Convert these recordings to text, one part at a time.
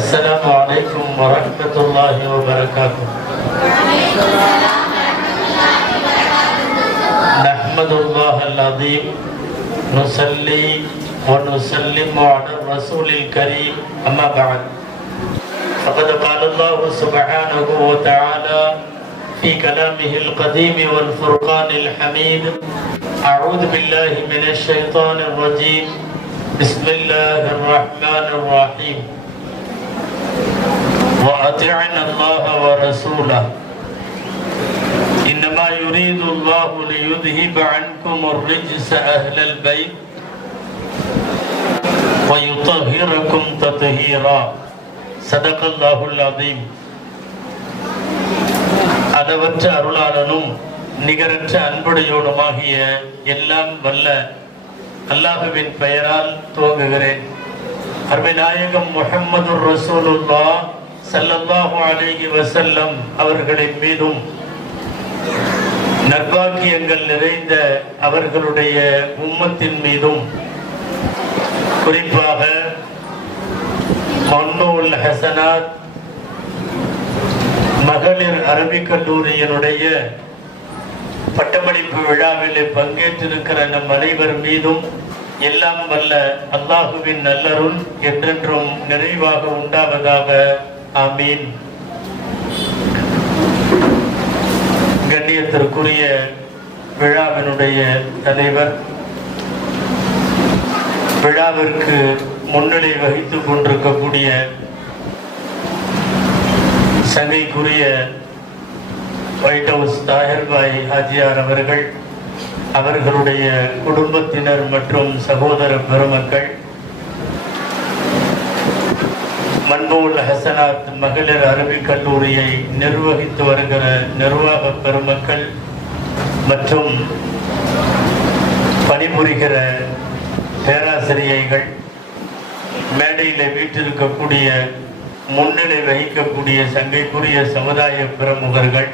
السلام عليكم ورحمة الله وبركاته. نحمد الله العظيم نصلي ونسلم على الرسول الكريم أما بعد فقد قال الله سبحانه وتعالى في كلامه القديم والفرقان الحميد أعوذ بالله من الشيطان الرجيم بسم الله الرحمن الرحيم وأطيعنا الله ورسوله إنما يريد الله ليذهب عنكم الرجس أهل البيت ويطهركم تطهيرا صدق الله العظيم. அளவற்ற அருளாளனும் நிகரற்ற அன்புடையோனுமாகிய எல்லாம் வல்ல அல்லாஹுவின் பெயரால் துவங்குகிறேன். அருமை நாயகம் முஹம்மது ரசூலுல்லாஹ் ஸல்லல்லாஹு அலைஹி வஸல்லம் அவர்களின் மீதும் நற்பாக்கியங்கள் நிறைந்த அவர்களுடைய உம்மத்தின் மீதும் குறிப்பாக மன்னூல் ஹசனாத் மகளிர் அரபிக் கல்லூரியினுடைய பட்டமளிப்பு விழாவில் பங்கேற்றிருக்கிற நம் அனைவர் மீதும் எல்லாம் வல்ல அல்லாஹுவின் நல்லருள் என்றென்றும் நிறைவாக உண்டாவதாக. ஆமீன். கண்ணியத்திற்குரிய விழாவினுடைய தலைவர், விழாவிற்கு முன்னிலை வகித்துக் கொண்டிருக்கக்கூடிய சங்கைக்குரிய ஒயிட் ஹவுஸ் தாஹிர்பாய் ஹாஜியார் அவர்கள், அவர்களுடைய குடும்பத்தினர் மற்றும் சகோதர பெருமக்கள், மன்மூல் ஹசனாத் மகளிர் அரபிக் கல்லூரியை நிர்வகித்து வருகிற நிர்வாக பெருமக்கள் மற்றும் பணிபுரிகிற பேராசிரியைகள், மேடையில் வீட்டிருக்கக்கூடிய முன்னிலை வகிக்கக்கூடிய சங்கைக்குரிய சமுதாய பிரமுகர்கள்,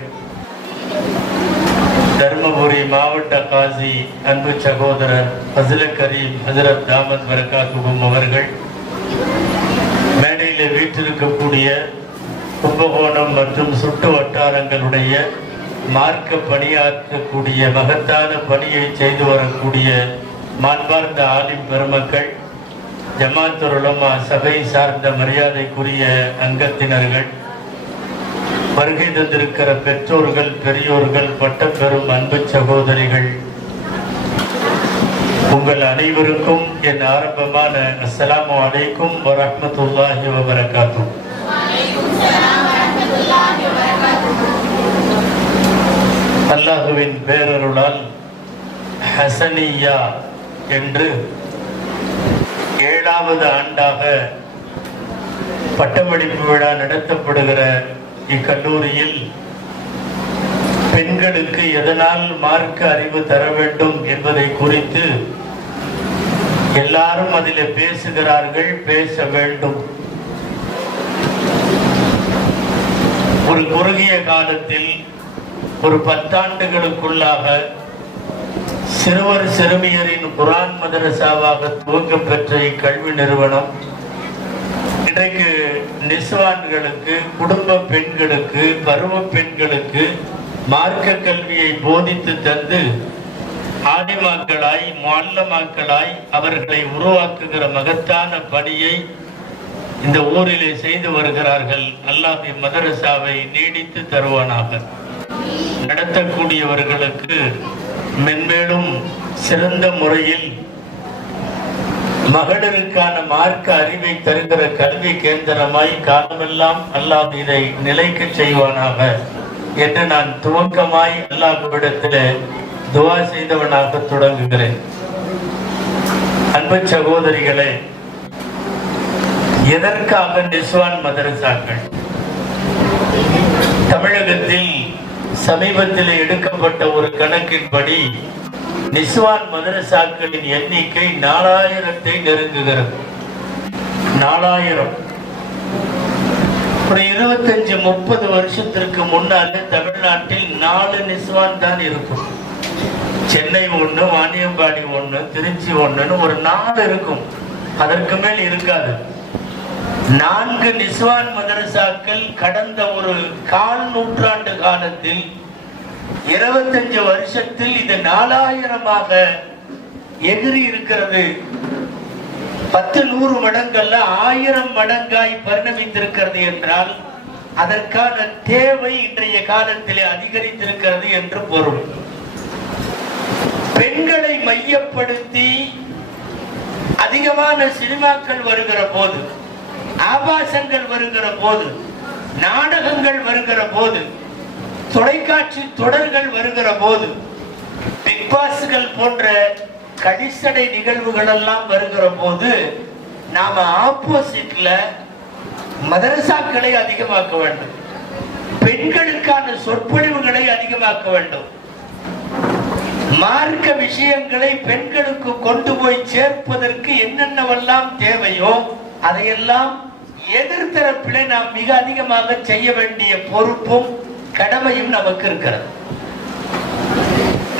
தர்மபுரி மாவட்ட காசி அன்பு சகோதரர் ஃபஸ்ல் கரீம் ஹஜ்ரத் தாமத் பரகாத்துஹும் அவர்கள், மேடையில் வீட்டிருக்கக்கூடிய கும்பகோணம் மற்றும் சுற்று வட்டாரங்களுடைய மார்க்க பணியாற்றக்கூடிய மகத்தான பணியை செய்து வரக்கூடிய மாண்பார்ந்த ஆலிம் பெருமக்கள், ஜமாத்துல் உலமா சபை சார்ந்த மரியாதைக்குரிய அங்கத்தினர்கள், வருகை தந்திருக்கிற பெற்றோர்கள், பெரியோர்கள், பட்டப்பெரும் அன்பு சகோதரிகள், உங்கள் அனைவருக்கும் என் ஆரம்பமான அஸ்ஸலாமு அலைக்கும் வரஹ்மத்துல்லாஹி வபரகாத்துஹு. அல்லாஹுவின் பேரருளால் ஹசனியா என்று 7வது ஆண்டாக பட்டமளிப்பு விழா நடத்தப்படுகிற இக்கல்லூரியில் பெண்களுக்கு எதனால் மார்க்க அறிவு தர வேண்டும் என்பதை குறித்து எல்லாரும் அதில் பேசுகிறார்கள், பேச வேண்டும். ஒரு குறுகிய காலத்தில் ஒரு 10 ஆண்டுகளுக்குள்ளாக சிறுவர் சிறுமியரின் குர்ஆன் மதரசாவாக துவக்கம் பெற்ற இக்கல்வி நிறுவனம் இன்றைக்கு நிஸ்வான்களுக்கு, குடும்ப பெண்களுக்கு, பருவ பெண்களுக்கு மார்க்க கல்வியை போதித்து தந்து ஆலிமாக்களாய் முஅல்லமாக்களாய் அவர்களை உருவாக்குகிற மகத்தான பணியை இந்த ஊரிலே செய்து வருகிறார்கள். அல்லாஹ் மதரசாவை நீடித்து தருவானாக. நடத்தக்கூடியவர்களுக்கு மென்மேலும் சிறந்த முறையில் மகளிருக்கான மார்க்க அறிவை தருகிற கல்வி கேந்திரமாய் காலமெல்லாம் அல்லாஹ் இதை நிலைக்க செய்வானாக என்று நான் துவக்கமாய் அல்லாஹ்விடத்தில் துஆ செய்தவனாக தொடங்குகிறேன். அன்பு சகோதரிகளே, எதற்காக நிஸ்வான் மதரசாக்கள்? தமிழகத்தில் சமீபத்தில் எடுக்கப்பட்ட ஒரு கணக்கின்படி நிஸ்வான் மதரசாக்களின் எண்ணிக்கை 4000-ஐ நெருங்குகிறது. 4000. ஒரு 25-30 வருஷத்திற்கு முன்னாலே தமிழ்நாட்டில் 4 நிஸ்வான் தான் இருக்கும். சென்னை 1, வாணியம்பாடி 1, திருச்சி 1ன்னு ஒரு 4 இருக்கும். அதற்கு மேல் இருக்காது. 4 நிஸ்வான் மதரசாக்கள் கடந்த ஒரு கால் நூற்றாண்டு காலத்தில் 25 வருஷத்தில் இது 4000ஆக எகிரி இருக்கிறது. 10-100 மடங்கள்ல 1000 மடங்காய் பரிணமித்திருக்கிறது என்றால் அதற்கான தேவை இன்றைய காலத்திலே அதிகரித்திருக்கிறது என்று பொருள். பெண்களை மையப்படுத்தி அதிகமான சினிமாக்கள் வருகிற போது, ஆபாசங்கள் வருகிற போது, நாடகங்கள் வருகிற போது, தொலைக்காட்சி தொடர்கள் வருகிற போது, பிக் பாஸ்கள் போன்ற கடிசடை நிகழ்வுகள் எல்லாம் வருகிற போது நாம ஆப்போசிட்ல மதரசாக்களை அதிகமாக்க வேண்டும், பெண்களுக்கான சொற்பொழிவுகளை அதிகமாக்க வேண்டும், மார்க்க விஷயங்களை பெண்களுக்கு கொண்டு போய் சேர்ப்பதற்கு என்னென்னவெல்லாம் தேவையோ அதையெல்லாம் எதிர்த்தரப்பிலே நாம் மிக அதிகமாக செய்ய வேண்டிய பொறுப்பும் கடமையும் நமக்கு இருக்கிறது.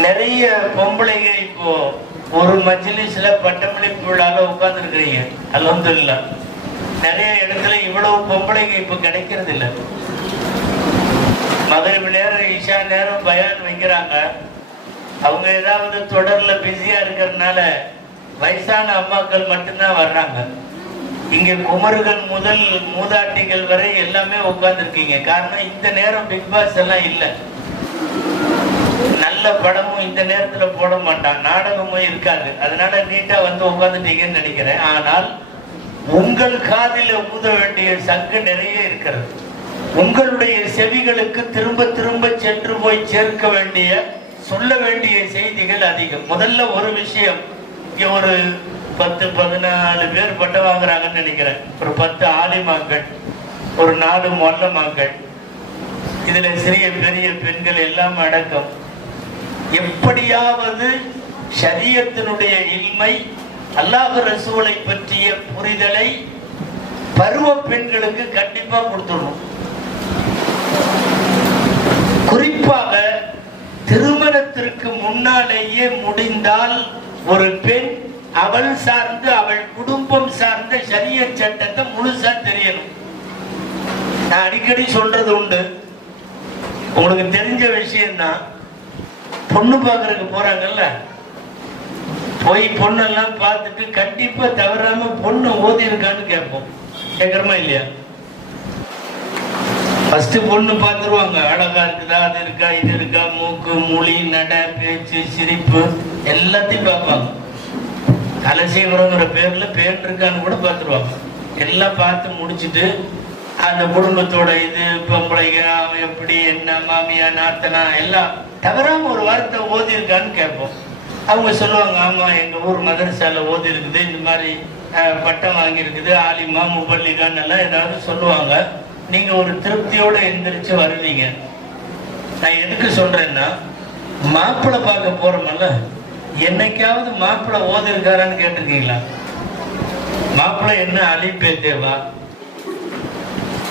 நிறைய பொம்பளைங்க இப்போ ஒரு மஜ்லிஸ்ல பட்டமளிப்பு விழால உட்கார்ந்து இருக்கிறீங்க. அல்ஹம்துலில்லாஹ். நிறைய இடத்துல இவ்வளவு பொம்பளைங்க இப்ப கிடைக்கிறது இல்லை. மகரிப் நேரம், இஷா நேரம் பயான் வைக்கிறாங்க. அவங்க ஏதாவது தொடர்ல பிஸியா இருக்கிறதுனால வயசான அம்மாக்கள் மட்டும்தான் வர்றாங்க. இங்க குமர்கள் முதல் மூதாட்டிகள் வரை எல்லாமே உட்கார்ந்து இருக்கீங்க. காரணம் இந்த நேரம் பிக் பாஸ் எல்லாம் இல்லை. நல்ல படமும் இந்த நேரத்துல போட மாட்டான், நாடகமும் இருக்காது. அதனால நீட்டா வந்து உட்கார்ந்துட்டீங்கன்னு நினைக்கிறேன். ஆனால் உங்கள் காதில ஊத வேண்டிய சங்கு நிறைய இருக்கிறது. உங்களுடைய செவிகளுக்கு திரும்ப திரும்ப சென்று போய் சேர்க்க வேண்டிய, சொல்ல வேண்டிய செய்திகள் அதிகம். முதல்ல ஒரு விஷயம், இங்க ஒரு 10-14 பேர் பட்டம் வாங்குறாங்கன்னு நினைக்கிறேன். ஒரு 10 ஆலிமாக்கள், ஒரு 4 மொல்லமாக்கள், இதுல சிறிய பெரிய பெண்கள் எல்லாம் அடக்கம். எப்படியாவது ஷரியத்தினுடைய இல்மை, அல்லாஹ் ரசூலை பற்றிய புரிதலை பருவ பெண்களுக்கு கண்டிப்பா கொடுத்துடணும். குறிப்பாக திருமணத்திற்கு முன்னாலேயே முடிந்தால் ஒரு பெண் அவள் சார்ந்து, அவள் குடும்பம் சார்ந்த ஷரியத் சட்டத்தை முழுசா தெரியணும். நான் அடிக்கடி சொல்றது உண்டு, உங்களுக்கு தெரிஞ்ச விஷயம்தான். பொண்ணு பார்க்கறதுக்கு போறாங்கல்ல, போய் பொண்ணெல்லாம் பார்த்துட்டு கண்டிப்பா தவறாம பொண்ணு ஓதி இருக்கான்னு கேட்போம். கேட்கறமா இல்லையா? ஃபர்ஸ்ட் பொண்ணு பார்த்துருவாங்க, அழகா இருக்குதா, அது இருக்கா, இது இருக்கா, மூக்கு, மொழி, நட, பேச்சு, சிரிப்பு எல்லாத்தையும் பார்ப்பாங்க. கலசீவரங்கிற பேர்ல பேர் இருக்கான்னு கூட பார்த்துருவாங்க. எல்லாம் பார்த்து முடிச்சுட்டு அந்த குடும்பத்தோட இது பொம்பளைங்க எப்படி, என்ன, மாமியா, நாத்தனா எல்லாம் தவறாம ஒரு வார்த்தை ஓதி இருக்கான்னு கேட்போம். அவங்க சொல்லுவாங்க, ஆமா எங்க ஊர் மதரசால ஓதி இருக்குது, இந்த மாதிரி பட்டம் வாங்கி இருக்குது, ஆலிமா, முபல்லிகான்னு எல்லாம் ஏதாவது சொல்லுவாங்க. நீங்க ஒரு திருப்தியோட எந்திரிச்சு வருவீங்க. நான் எதுக்கு சொல்றேன்னா, மாப்பிள்ளை பார்க்க போறோமல்ல, என்னைக்காவது மாப்பிள்ளை ஓதி இருக்காரான்னு கேட்டிருக்கீங்களா? மாப்பிள்ளை என்ன அலிப்பே தேவா,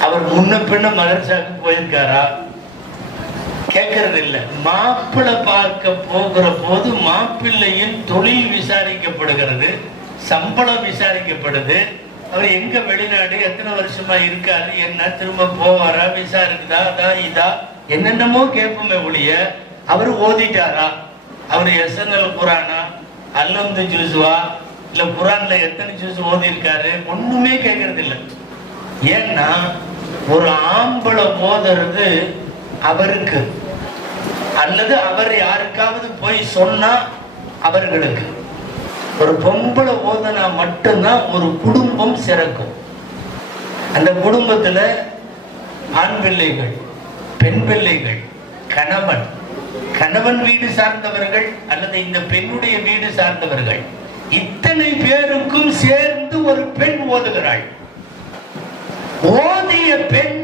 அவர் முன்ன பின்ன மதரசாக்கு போயிருக்காரா? கேட்கறது இல்லை. மாப்பிள்ளை பார்க்க போகிற போது மாப்பிள்ளையின் தொழில் விசாரிக்கப்படுகிறது, சம்பளம் விசாரிக்கப்படுது, அவர் எங்க வெளிநாடு, எத்தனை வருஷமா இருக்காரு, என்ன, திரும்ப போவாரா, விசா இருக்குதா, அதான் இதா, என்னென்னமோ கேட்போமே ஒழிய அவர் ஓதிட்டாரா, அவர் எஸ்என்எல் குரானா, அல்லந்து ஜூஸ்வா, இல்ல குரான்ல எத்தனை ஜூஸ் ஓதி இருக்காரு, ஒண்ணுமே கேட்கறது இல்லை. ஏன்னா ஒரு ஆம்பளை ஓதுறது அவருக்கு, அல்லது அவர் யாருக்காவது போய் சொன்னா அவர்களுக்கு. ஒரு பொம்பளை ஓதனா மட்டும்தான் ஒரு குடும்பம் சிறக்கும். அந்த குடும்பத்துல ஆண் பிள்ளைகள், பெண் பிள்ளைகள், கணவன், கணவன் வீடு சார்ந்தவர்கள் அல்லது இந்த பெண்ணுடைய வீடு சார்ந்தவர்கள், இத்தனை பேருக்கும் சேர்ந்து ஒரு பெண் ஓதுகிறாள். ஓதிய பெண்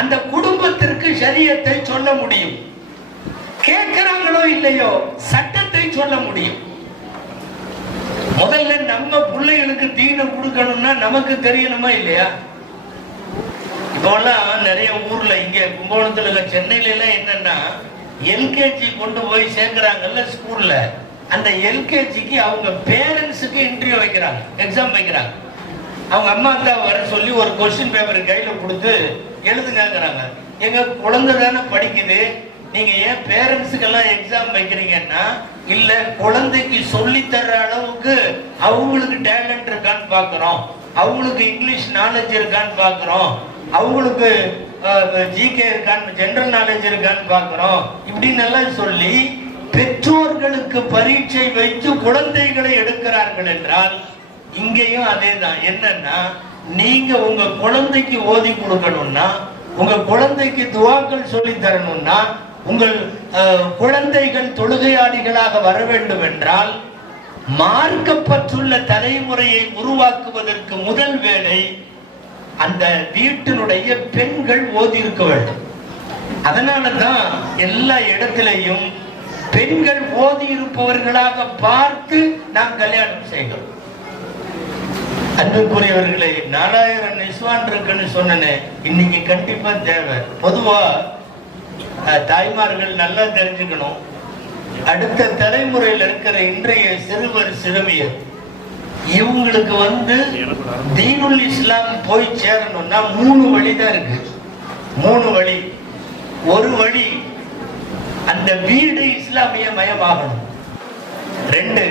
அந்த குடும்பத்திற்கு ஷரியத்தை சொல்ல முடியும். கேட்கிறாங்களோ இல்லையோ சட்டத்தை சொல்ல முடியும். முதல்ல நம்ம பிள்ளைகளுக்கு தீனை கொடுக்கணும்னா நமக்கு தெரியணுமா இல்லையா? இப்போலாம் நிறைய ஊர்ல, இங்க கும்பகோணத்துல, சென்னையில எல்லாம் என்னன்னா, எல்கேஜி கொண்டு போய் சேர்க்கிறாங்கல்ல ஸ்கூல்ல, அந்த எல்கேஜிக்கு அவங்க பேரண்ட்ஸுக்கு இன்டர்வியூ வைக்கிறாங்க, எக்ஸாம் வைக்கிறாங்க. அவங்க அம்மா தான் வர சொல்லி ஒரு கொஸ்டின் பேப்பர் கையில கொடுத்து எழுதுங்கிறாங்க. எங்க குழந்தை தானே படிக்குது, நீங்க ஏன் பேரண்ட்ஸுக்கெல்லாம் எக்ஸாம் வைக்கிறீங்கன்னா, இல்ல குழந்தைக்கு சொல்லி தர்ற அளவுக்கு அவங்களுக்கு டேலண்ட் இருக்கான்னு பாக்குறோம், அவங்களுக்கு இங்கிலீஷ் நாலேஜ் இருக்கான்னு பாக்குறோம், அவங்களுக்கு ஜிகே இருக்கான்னு ஜெனரல் நாலேஜ் இருக்கான்னு பாக்குறோம். இப்படின்னு எல்லாம் சொல்லி பெற்றோர்களுக்கு பரீட்சை வைத்து குழந்தைகளை எடுக்கிறார்கள் என்றால் இங்கேயும் அதேதான். என்னன்னா, நீங்க உங்க குழந்தைக்கு ஓதி கொடுக்கணும்னா, உங்க குழந்தைக்கு துவாக்கள் சொல்லி தரணும்னா, உங்கள் குழந்தைகள் தொழுகையாளிகளாக வர வேண்டும் என்றால் மார்க்கப்பட்டுள்ள தலைமுறையை உருவாக்குவதற்கு முதல் வேலை அந்த வீட்டினுடைய பெண்கள் ஓதி இருக்க வேண்டும். அதனாலதான் எல்லா இடத்திலையும் பெண்கள் ஓதி இருப்பவர்களாக பார்த்து நாம் கல்யாணம் செய்கிறோம். அன்புக்குரியவர்களை, 4000 நிஸ்வான் இருக்குன்னு சொன்னேன், இன்னைக்கு கண்டிப்பா தேவை. பொதுவா தாய்மார்கள் நல்லா தெரிஞ்சுக்கணும், அடுத்த தலைமுறையில் இருக்கிற இன்றைய சிறுவர் சிறுமியர் இவங்களுக்கு தீனுல் இஸ்லாம் போய் சேரணும்னா 3 வழிதான் இருக்கு. 3 வழி. ஒரு வழி, அந்த வீடு இஸ்லாமிய மயமாகணும். 2,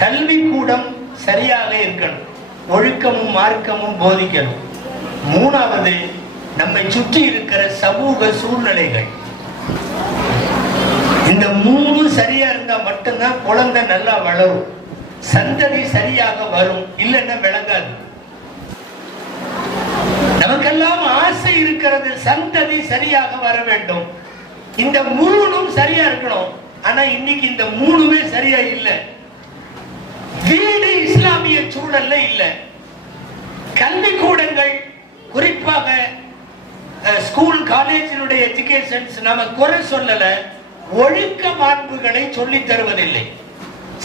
கல்வி கூடம் சரியாக இருக்கணும், ஒழுக்கமும் மார்க்கமும் போதிக்கணும். 3வது, நம்மை சுற்றி இருக்கிற சமூக சூழ்நிலைகள். இந்த 3 சரியா இருந்தா மட்டும்தான் குழந்தை நல்லா வளரும், சந்ததி சரியாக வரும், இல்லைன்னா விளங்காது. நமக்கெல்லாம் ஆசை இருக்கிறது, சந்ததி சரியாக வர வேண்டும், இந்த 3ம் சரியா இருக்கணும். ஆனா இன்னைக்கு இந்த 3மே சரியா இல்லை. வீடு இஸ்லாமிய சூழல்ல இல்ல. கல்வி கூடங்கள், குறிப்பாக ஸ்கூல் காலேஜினுடைய எஜுகேஷன்ஸ் நாம குறை சொல்லல, ஒழுக்க மாண்புகளை சொல்லி தருவதில்லை.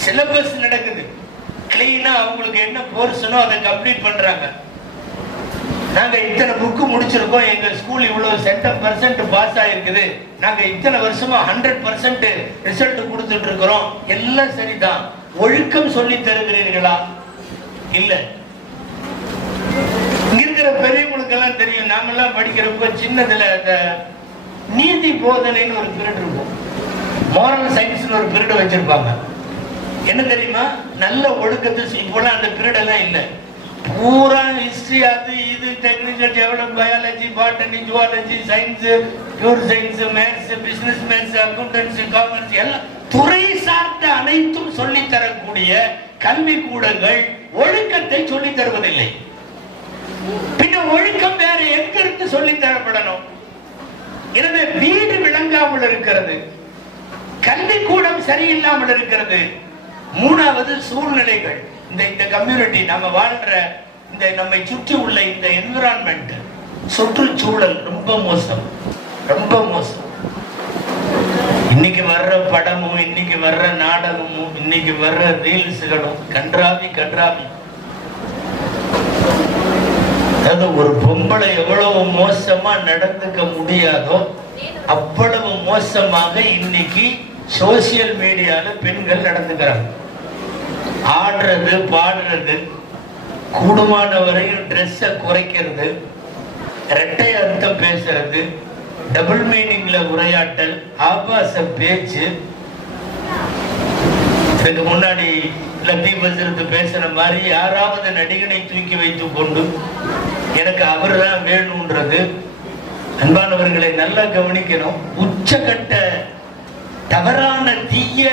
சிலபஸ் நடக்குது, கிளீனா அவங்களுக்கு என்ன போர்ஷனோ அதை கம்ப்ளீட் பண்றாங்க. நாங்க இத்தனை புக்கு முடிச்சிருக்கோம், எங்க ஸ்கூல் இவ்வளவு %% பாஸ் ஆயிருக்குது, நாங்க இத்தனை வருஷமா 100% ரிசல்ட் கொடுத்துட்டு இருக்கிறோம், எல்லாம் சரிதான். ஒழுக்கம் சொல்லி தருகிறீர்களா? இல்ல. இங்க இருக்கிற பெரியவங்களுக்கு எல்லாம் தெரியும், நாமெல்லாம் படிக்கிறப்ப சின்னதுல அந்த நீதி போதனைன்னு ஒரு பீரியட் இருக்கும், மோரல் சயின்ஸ் ஒரு பீரியட் வச்சிருப்பாங்க. என்ன தெரியுமா? நல்ல ஒழுக்கத்தை. இப்போலாம் அந்த பீரியட் எல்லாம் இல்லை, பூரா ஹிஸ்டரி, அது இது, technical develop, biology, botany, zoology, science, pure science, maths, business maths, accountancy, commerce, எல்லாம் துறை சார்ந்த அனைத்தும் சொல்லி தரக்கூடிய கல்வி கூடங்கள் ஒழுக்கத்தை சொல்லி தருவதில்லை. பின்ன ஒழுக்கம் வேற எங்க இருந்து சொல்லி தரப்படணும்? எனவே வீடு விளங்காமல் இருக்கிறது, கல்வி கூடம் சரியில்லாமல் இருக்கிறது. 3வது, சூழ்நிலைகள். இந்த கம்யூனிட்டி, நம்ம வாழ்ற இந்த நம்மை சுற்றி உள்ள இந்த என்விரான்மெண்ட், சுற்றுச்சூழல் ரொம்ப மோசம், ரொம்ப மோசம். இன்னைக்கு வர்ற படமும், இன்னைக்கு வர்ற நாடகமும், இன்னைக்கு வர்ற ரீல்ஸ்களும் கன்றாவி கன்றாவி. அதாவது ஒரு பொம்பளை எவ்வளவு மோசமா நடந்துக்க முடியாதோ அவ்வளவு மோசமாக இன்னைக்கு சோசியல் மீடியால பெண்கள் நடந்துக்கிறாங்க. ஆடுறது, பாடுறது, கூடுமான வரையில் ட்ரெஸ்ஸை குறைக்கிறது, இரட்டை அர்த்தம் பேசுறது, டபுள் மீனிங்ல உரையாட்டல், ஆபாச பேச்சு. இதுக்கு முன்னாடி லத்தீப் பசரத்து பேசுற மாதிரி யாராவது நடிகனை தூக்கி வைத்துக் கொண்டு எனக்கு அவர் தான் வேணும்ன்றது. அன்பானவர்களை நல்லா கவனிக்கணும், உச்சகட்ட தவறான தீய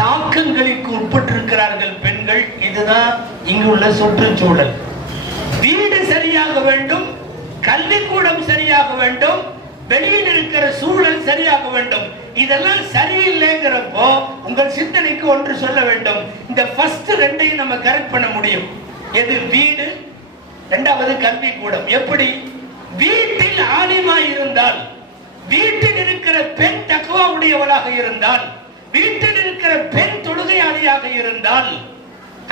தாக்கங்களுக்கு உட்பட்டிருக்கிறார்கள் பெண்கள். இதுதான் இங்குள்ள சுற்றுச்சூழல். வீடு சரியாக வேண்டும், கல்விக்கூடம் சரியாக வேண்டும், வெளியில் இருக்கிற சூழல் சரியாக வேண்டும். இதெல்லாம் சரியில்லைங்கிறப்போ உங்கள் சிந்தனைக்கு ஒன்று சொல்ல வேண்டும், இந்த ஃபர்ஸ்ட் 2ஐயும் நம்ம கரெக்ட் பண்ண முடியும். எது? வீடு, 2வது கல்விக்கூடம். எப்படி? வீட்டில் ஆலிமா இருந்தால், வீட்டில் இருக்கிற பெண் தக்வா உடையவளாக இருந்தால், வீட்டில் இருக்கிற பெண் தொழுகையாளியாக இருந்தால்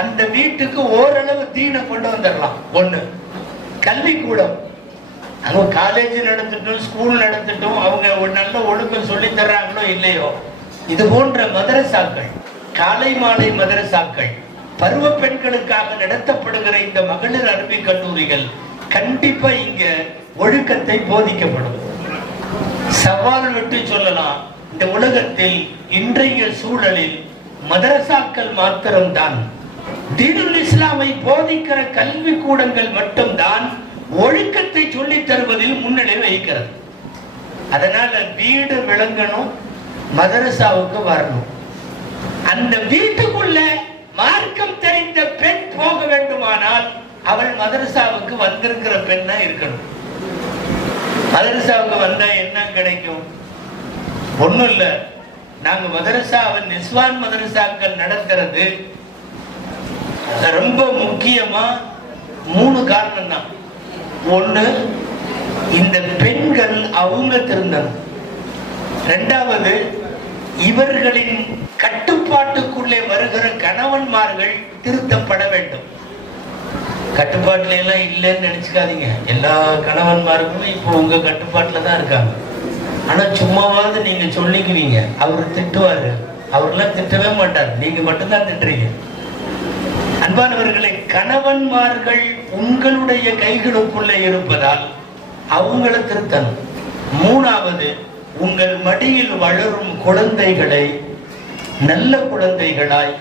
அந்த வீட்டுக்கு ஓரளவு தீனை கொண்டு வந்துடலாம். 1 கல்விக்கூடம். அவங்க காலேஜ் நடத்திட்டும், ஸ்கூல் நடத்திட்டும், அவங்க ஒரு நல்ல ஒழுக்கம் சொல்லி தர்றாங்களோ இல்லையோ, இது போன்ற மதரசாக்கள், காலை மாலை மதரசாக்கள், பருவ பெண்களுக்காக நடத்தப்படுகிற இந்த மகளிர் அரபி கல்லூரிகள் கண்டிப்பா இங்க ஒழுக்கத்தை போதிக்கப்படும். சவால் விட்டு சொல்லலாம், இந்த உலகத்தில் இன்றைய சூழலில் மதரசாக்கள் மாத்திரம்தான், தீனுல் இஸ்லாமை போதிக்கிற கல்வி கூடங்கள் மட்டும்தான் ஒழுக்கத்தை சொல்லித் தருவதில் முன்னிலை வகிக்கிறது. அதனால வீடு விளங்கணும், மதரசாவுக்கு வரணும். அந்த வீட்டுக்குள்ள மார்க்கம் தெரிந்த பெண் போக வேண்டுமானால் அவள் மதரசாவுக்கு வந்திருக்கிற பெண்ணா இருக்கணும். மதரசாவுக்கு வந்தா என்ன கிடைக்கும்? ஒண்ணும் இல்ல. நாங்க மதரசாவின் நிஸ்வான் மதரசாக்கள் நடத்துறது ரொம்ப முக்கியமா 3 காரணம் தான். ஒண்ணு, இந்த பெண்கள் அவங்க திருந்தணும். 2வது, இவர்களின் கட்டுப்பாட்டுக்குள்ளே வருகிற கணவன்மார்கள் திருத்தப்பட வேண்டும். கட்டுப்பாட்டுல எல்லாம் இல்லைன்னு நினைச்சுக்காதீங்க. எல்லா கணவன்மார்களும் இப்போ உங்க கட்டுப்பாட்டுல தான் இருக்காங்க. ஆனா சும்மாவாவது நீங்க சொல்லிக்குவீங்க, அவரு திட்டுவாரு. அவரெல்லாம் திட்டவே மாட்டார், நீங்க மட்டும்தான் திட்டுறீங்க. அன்பானவர்களை, கணவன்மார்கள் உங்களுடைய கைகளுக்குள்ளே இருப்பதால் அவங்கள திருத்தணும். 3வது, உங்கள் மடியில் வளரும் குழந்தைகளை நல்ல குழந்தைகளாய்,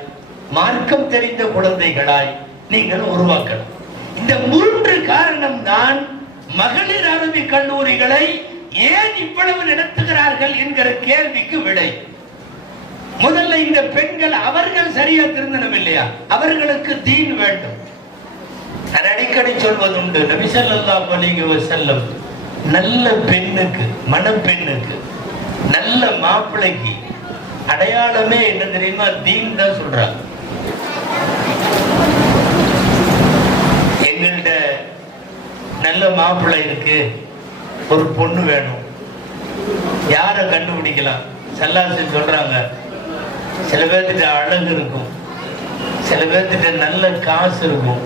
மார்க்கம் தெரிந்த குழந்தைகளாய் நீங்கள் உருவாக்கணும். இந்த 3 காரணம் தான் மகளிர் அரபி கல்லூரிகளை ஏன் இவ்வளவு நடத்துகிறார்கள் என்கிற கேள்விக்கு விடை. முதல்ல இந்த பெண்கள் அவர்கள் சரியா திருந்தணும் இல்லையா? அவர்களுக்கு தீன் வேண்டும். நான் அடிக்கடி சொல்வதுண்டு, நபி ஸல்லல்லாஹு அலைஹி வஸல்லம் நல்ல பெண்ணுக்கு, மணப்பெண்ணுக்கு, நல்ல மாப்பிள்ளைக்கு அடையாளமே என்ன தெரியுமா? தீன் தான் சொல்றாங்க. எங்கள்கிட்ட நல்ல மாப்பிள்ளை இருக்கு, ஒரு பொண்ணு வேணும், யார கண்டுபிடிக்கலாம்? சல்லாசி சொல்றாங்க, சில பேர்த்திட்ட அழகு இருக்கும், சில பேர்த்திட்ட நல்ல காசு இருக்கும்,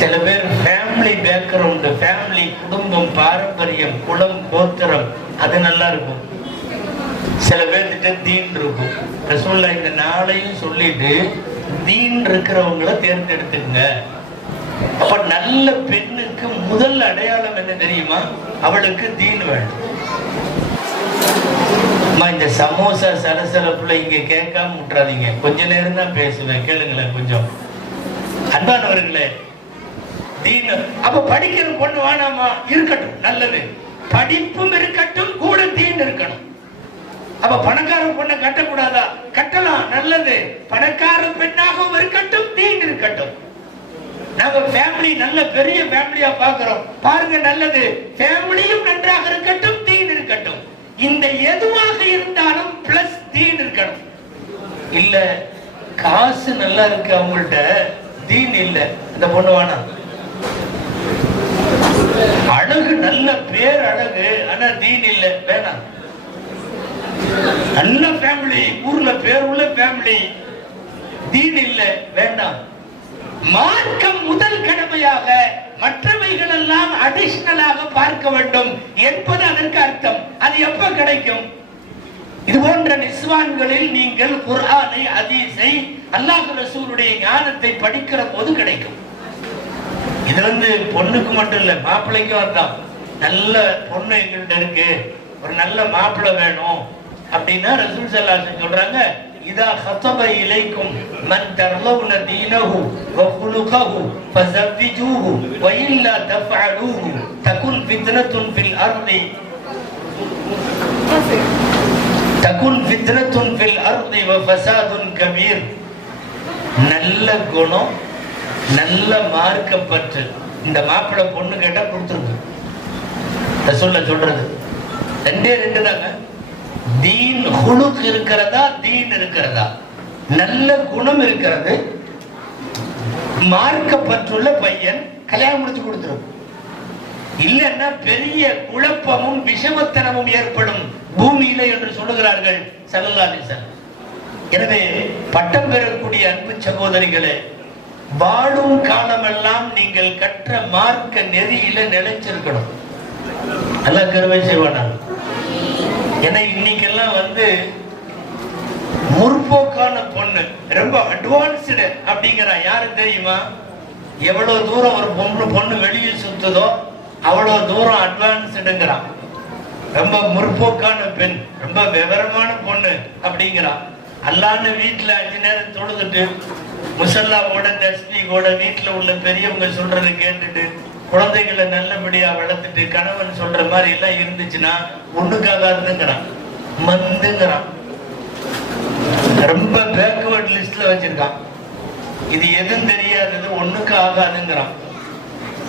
சில பேர் ஃபேமிலி பேக்ரவுண்ட், ஃபேமிலி குடும்பம், பாரம்பரியம், குலம், கோத்திரம் அது நல்லா இருக்கும், சில பேர்த்திட்ட தீன் இருக்கும். ரசூலுல்லாஹ் இந்த நாளையும் சொல்லிட்டு தீன் இருக்கிறவங்களை தேர்ந்தெடுத்துங்க. அப்ப நல்ல பெண்ணுக்கு முதல் அடையாளம் என்ன தெரியுமா? அவளுக்கு தீன் வேண்டும். இந்த சமோசா சலசலப்புல இங்க கேட்காம விட்டுறாதீங்க, கொஞ்ச நேரம் தான் பேசுவேன், கேளுங்களேன் கொஞ்சம். அன்பானவர்களே, தீன். அப்ப படிக்கிற பொண்ணு வேணாமா? இருக்கட்டும், நல்லது. படிப்பும் இருக்கட்டும், கூட தீன் இருக்கணும். அப்ப பணக்கார பொண்ணை கட்டக்கூடாதா? கட்டலாம், நல்லது. பணக்கார பெண்ணாகவும் இருக்கட்டும், தீன் இருக்கட்டும். நாங்க ஃபேமிலி நல்ல பெரிய ஃபேமிலியா பாக்குறோம், பாருங்க, நல்லது. ஃபேமிலியும் நன்றாக இருக்கட்டும், தீன் இருக்கட்டும். இந்த எதுவாக இருந்தாலும் பிளஸ் தீன் இருக்கணும். இல்ல காசு நல்லா இருக்கு அவங்கள்ட்ட, தீன் இல்ல, இந்த பொண்ணு வேணாம். அழகு நல்ல பேர் அழகு, ஆனா தீன் இல்ல, வேணாம். நல்ல ஃபேமிலி, ஊர்ல பேர் உள்ள ஃபேமிலி, தீன் இல்ல, வேண்டாம். மார்க்கம் முதல் கடமையாக, மற்றவைகள் எல்லாம் அடிஷனலாக பார்க்க வேண்டும் என்பது அதற்கு அர்த்தம். அது எப்ப கிடைக்கும்? இது போன்ற நிஸ்வான்களில் நீங்கள் குர்ஆனை, ஹதீஸை, அல்லாஹ் ரசூலுடைய ஞானத்தை படிக்கிற போது கிடைக்கும். இது பொண்ணுக்கு மட்டும் இல்ல, மாப்பிள்ளைக்கும் அர்த்தம். நல்ல பொண்ணு எங்கள்கிட்ட இருக்கு, ஒரு நல்ல மாப்பிள்ளை வேணும் அப்படின்னா ரசூல் ஸல்லல்லாஹு அலைஹி வஸல்லம் சொல்றாங்க, இதா خطب இலைக்கும் மன் தர்லவுன தீனஹு வ குலுகஹு ஃபஸவ்விஜூஹு வ இல்லா தஃஅலூஹு தகுன் ஃபித்னத்துன் ஃபில் அர்தி வ ஃபஸாதுன் கபீர். நல்ல குணம், நல்ல மார்க்கப்பற்று இந்த மாப்பிள்ளை பொண்ணு கேட்டா கொடுத்துருக்கு. ரசூலுல்லாஹ் சொல்றது 2 தாங்க. தீன் ஹுலுக் இருக்கிறதா, தீன் இருக்கிறதா, நல்ல குணம் இருக்கிறது, மார்க்கப்பற்றுள்ள பையன் கல்யாணம் முடிச்சு கொடுத்துரும். இல்லைன்னா பெரிய குழப்பமும் விஷமத்தனமும் ஏற்படும் பூமியில என்று சொல்லுகிறார்கள் ஸல்லல்லாஹு அலைஹி வஸல்லம். எனவே பட்டம் பெறக்கூடிய அன்பு சகோதரிகளே, வாழும் காலமெல்லாம் நீங்கள் கற்ற மார்க்க நெறியில நிலைச்சிருக்கணும். அல்லாஹ் கிருபை செய்வானா? ஏன்னா இன்னைக்கெல்லாம் முற்போக்கு முற்போக்கான பொண்ணு, ரொம்ப அட்வான்ஸ்டு அப்படிங்கிறா. யாரு தெரியுமா? எவ்வளவு தூரம் ஒரு பொண்ணு வெளியில் சுத்துதோ அவ்வளவு தூரம் அட்வான்ஸ்டுங்கிறான். ரொம்ப முற்போக்கான பெண், ரொம்ப விவரமான பொண்ணு அப்படிங்கிறான். அல்லான்னு வீட்டுல 5 நேரம் தொழுதுட்டு முசல்லாவோட தஸ்பீகோட வீட்டுல உள்ள பெரியவங்க சொல்றது கேட்டுட்டு குழந்தைகளை நல்லபடியா வளர்த்துட்டு கணவன் சொல்ற மாதிரி எல்லாம் இருந்துச்சுன்னா ஒண்ணுக்காகாதுங்கிறான், மந்துங்கிறான். ரொம்ப பேக்வர்ட் லிஸ்ட்ல வச்சிருக்கான். இது எதுவும் தெரியாதது, ஒண்ணுக்கு ஆகாதுங்கிறான்.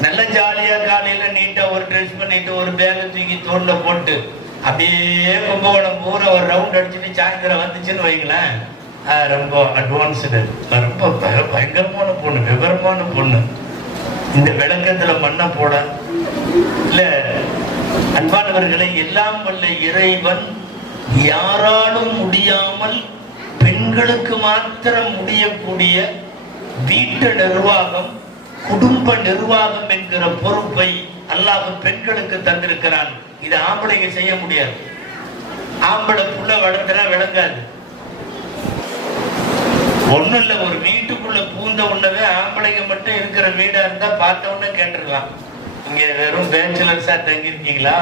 நல்ல ஜாலியா காலையில நீட்டா ஒரு ட்ரெஸ் பண்ணிட்டு ஒரு பேக தூக்கி தோல்ல போட்டு அப்படியே கும்பகோணம் பூரா ஒரு ரவுண்ட் அடிச்சுட்டு சாயந்தரம் வந்துச்சுன்னு வைங்களேன், ரொம்ப அட்வான்ஸ்டு, ரொம்ப பயங்கரமான பொண்ணு, விவரமான பொண்ணு. இந்த விளக்கத்துல மண்ணை போட இல்ல. அன்பானவர்களை, எல்லாம் வல்ல இறைவன் யாராலும் முடியாமல் பெண்களுக்கு மாத்திரம் முடியக்கூடிய வீட்டு நிர்வாகம், குடும்ப நிர்வாகம் என்கிற பொறுப்பை அல்லாஹ் பெண்களுக்கு தந்திருக்கிறான். இது ஆம்பளைங்க செய்ய முடியாது. ஆம்பளை புள்ள வளர்த்தனா விளங்காது. ஒண்ணும் இல்ல, ஒரு வீட்டுக்குள்ள பூந்த உடனே ஆம்பளைங்க மட்டும் இருக்கிற வீடா இருந்தா பார்த்த உடனே கேட்டிருக்கலாம், இங்க வெறும் பேச்சுலர்ஸா தங்கிருக்கீங்களா,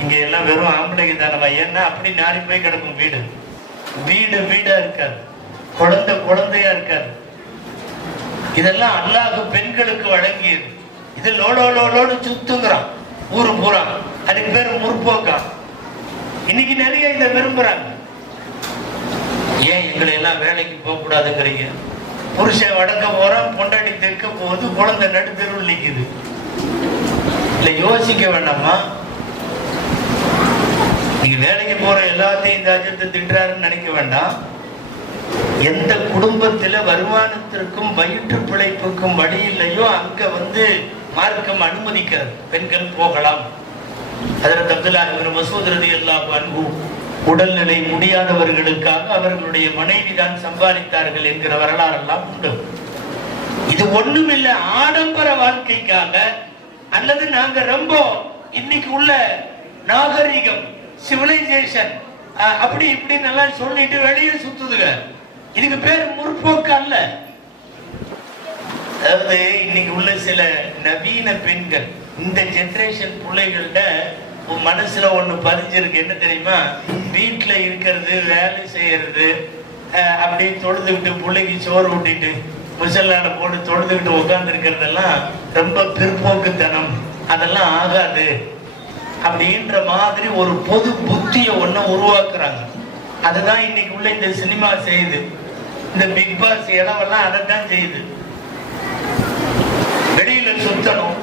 இங்க எல்லாம் வெறும் ஆம்பளைங்க தானவா? ஏன்னா அப்படி நாரி போய் கிடக்கும் வீடு. வீடு வீடா இருக்காது, குழந்தை குழந்தையா இருக்காது. இதெல்லாம் அல்லாஹ் பெண்களுக்கு வழங்கியது. இது லோலோடு சுத்துங்கிறான் ஊரு பூரா. அதுக்கு பேரு முற்போக்கா. இன்னைக்கு நிறைய இதை விரும்புறாங்க. ஏன் எங்களை எல்லாம் வேலைக்கு போக கூடாதுங்கிறீங்க? புருஷன் வடக்க போறான், பொண்டாட்டி தெற்க போகுது, குழந்தை நடுத்தெருவில் நிக்குது. இல்ல யோசிக்க வேண்டாமா? நீங்க வேலைக்கு போற எல்லாத்தையும் இந்த அஜத்தை திட்டுறாருன்னு நினைக்க வேண்டாம். எந்த குடும்பத்துல வருமானத்திற்கும் வயிற்று பிழைப்புக்கும் வழி இல்லையோ அங்க மார்க்கம் அனுமதிக்கிறது, பெண்கள் போகலாம். அதற்கு அப்துல்லாஹ் இப்னு மஸ்ஊத் ரலியல்லாஹு அன்ஹு உடல்நிலை முடியாதவர்களுக்காக அவர்களுடைய மனைவி தான் சம்பாதித்தார்கள் என்கிற வரலாறு எல்லாம் உண்டு. இது ஒண்ணுமில்ல, ஆடம்பர வாழ்க்கைக்காக அல்லது நாங்க ரொம்ப இன்னைக்கு உள்ள நாகரிகம், சிவிலைசேஷன் அப்படி இப்படி நல்லா சொல்லிட்டு வெளியே சுத்துதுங்க. இதுக்கு பேர் முற்போக்கு அல்ல. அதாவது இன்னைக்கு உள்ள சில நவீன பெண்கள், இந்த ஜெனரேஷன் பிள்ளைகள்ட மனசுல ஒண்ணு பதிஞ்சிருக்கு. என்ன தெரியுமா? வீட்டுல இருக்கிறது, வேலை செய்யறது, அப்படியே தொழுதுகிட்டு பிள்ளைக்கு சோறு ஊட்டிட்டு முசல்லான போட்டு தொழுதுகிட்டு உட்கார்ந்து இருக்கிறதெல்லாம் ரொம்ப பிற்போக்குத்தனம், அதெல்லாம் ஆகாது அப்படின்ற மாதிரி ஒரு பொது புத்திய ஒண்ணு உருவாக்குறாங்க. அதுதான் இன்னைக்கு உள்ள இந்த சினிமா செய்யுது. இந்த பிக் பாஸ் இடமெல்லாம் அதைத்தான் செய்யுது. வெளியில சுத்தணும்,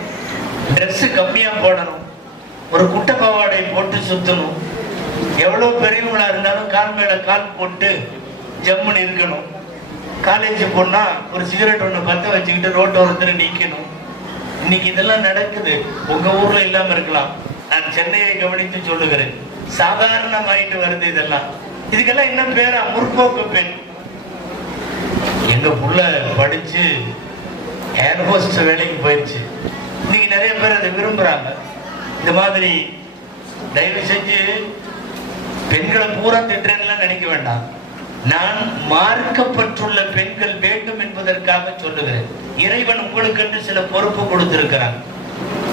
ட்ரெஸ் கம்மியா போடணும், ஒரு குட்டை பாவாடை போட்டு சுத்தணும், எவ்வளவு பெரியவங்களா இருந்தாலும் கால் மேல கால் போட்டு ஜம்முன்னு இருக்கணும். காலேஜ் போனா ஒரு சிகரெட் ஒண்ணு பத்த வச்சுக்கிட்டு ரோட்டோரத்துல நிக்கணும். இன்னைக்கு இதெல்லாம் நடக்குது. உங்க ஊர்ல இல்லாம இருக்கலாம், நான் சென்னையை கவனித்து சொல்லுகிறேன். சாதாரணமாயிட்டு வருது இதெல்லாம். இதுக்கெல்லாம் என்ன பேரா? முற்போக்கு பெண். எங்க புள்ள படிச்சு ஏர் ஹோஸ்ட் வேலைக்கு போயிடுச்சு. இன்னைக்கு நிறைய பேர் அதை விரும்புறாங்க. இந்த மாதிரி தயவு செஞ்சு பெண்களை பூரா திட்டுறேன்னு நினைக்க வேண்டாம். நான் மார்க்கப்பட்டுள்ள பெண்கள் வேண்டும் என்பதற்காக சொல்லுகிறேன். இறைவன் உங்களுக்கு என்று சில பொறுப்பு கொடுத்திருக்கிறான்.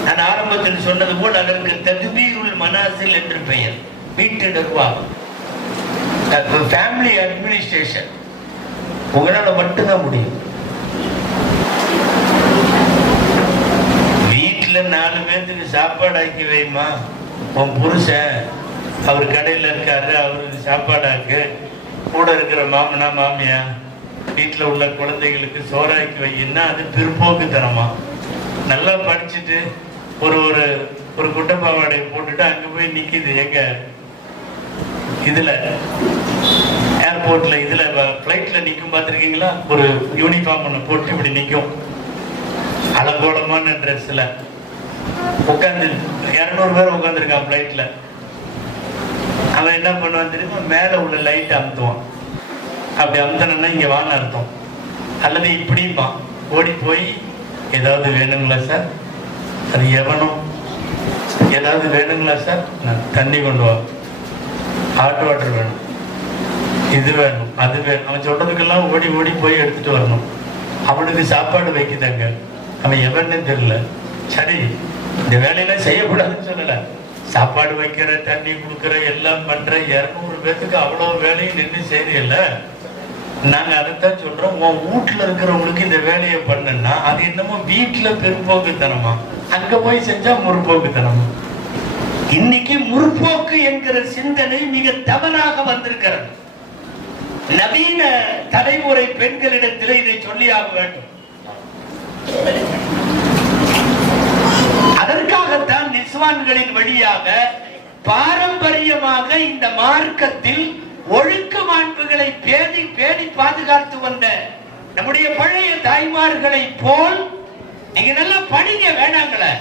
நான் ஆரம்பத்தில் சொன்னது போல் அதற்கு தத்பீருல் மனாசில் என்று பெயர். வீட்டு நிர்வாகம், ஃபேமிலி அட்மினிஸ்ட்ரேஷன் உங்களால மட்டும்தான் முடியும். வீட்டுல 4 பேருக்கு சாப்பாடு ஆக்கி வைமா. உன் புருஷன் அவர் கடையில இருக்காரு, அவருக்கு சாப்பாடாக்கு. கூட இருக்கிற மாமனா மாமியா வீட்டுல உள்ள குழந்தைகளுக்கு சோறாக்கி வைன்னா அது பிற்போக்குத்தனமா? நல்லா படிச்சுட்டு ஒரு ஒரு ஒரு குட்டப்பாவாடை போட்டுட்டு அங்க போய் நிக்குது. எங்க இதுல ஏர்போர்ட்ல இதுல பிளைட்ல நிக்கும் பாத்திருக்கீங்களா? ஒரு யூனிஃபார்ம் ஒண்ணு போட்டு இப்படி நிக்கும், அலங்கோலமான ட்ரெஸ்ல உட்காந்து 200 பேர் உட்காந்துருக்கான் பிளைட்ல. அவன் என்ன பண்ணுவான் தெரியுமா? மேல உள்ள லைட் அமுத்துவான். அப்படி அமுத்தனா இங்க வாங்க அர்த்தம். அல்லது இப்படிமா ஓடி போய் ஏதாவது வேணுங்களா சார்? அது எவனும் ஏதாவது வேணுங்களா சார்? தண்ணி கொண்டு வா, ஹாட் வாட்டர் வேணும், இது வேணும், அது வேணும். அவன் சொல்றதுக்கெல்லாம் ஓடி ஓடி போய் எடுத்துட்டு வரணும். அவனுக்கு சாப்பாடு வைக்குதாங்க, அவன் எவன்னு தெரியல. சரி, இந்த வேலையெல்லாம் செய்யக்கூடாதுன்னு சொல்லல, சாப்பாடு வைக்கிற, தண்ணி கொடுக்குற, எல்லாம் பண்ற 200 பேத்துக்கு அவ்வளவு வேலையும் நின்று செய்யல. நாங்க அதைத்தான் சொல்றோம், உன் வீட்டுல இருக்கிறவங்களுக்கு இந்த வேலையை பண்ணுன்னா அது என்னமோ வீட்டுல பெரும்போக்குத்தனமா, அங்க போய் செஞ்சா முற்போக்குத்தனமா. இன்னைக்கு முற்போக்கு என்கிற சிந்தனை மிக தவறாக வந்திருக்கிறது. நவீன தலைமுறை பெண்களிடத்தில் இதை சொல்லியாக வேண்டும். அதற்காகத்தான் நிஸ்வான்களின் வழியாக பாரம்பரியமாக இந்த மார்க்கத்தில் ஒழுக்க மாண்புகளை பேணி பேணி பாதுகாத்து வந்த நம்முடைய பழைய தாய்மார்களை போல் நீங்க நல்லா படிங்க வேணாங்களே,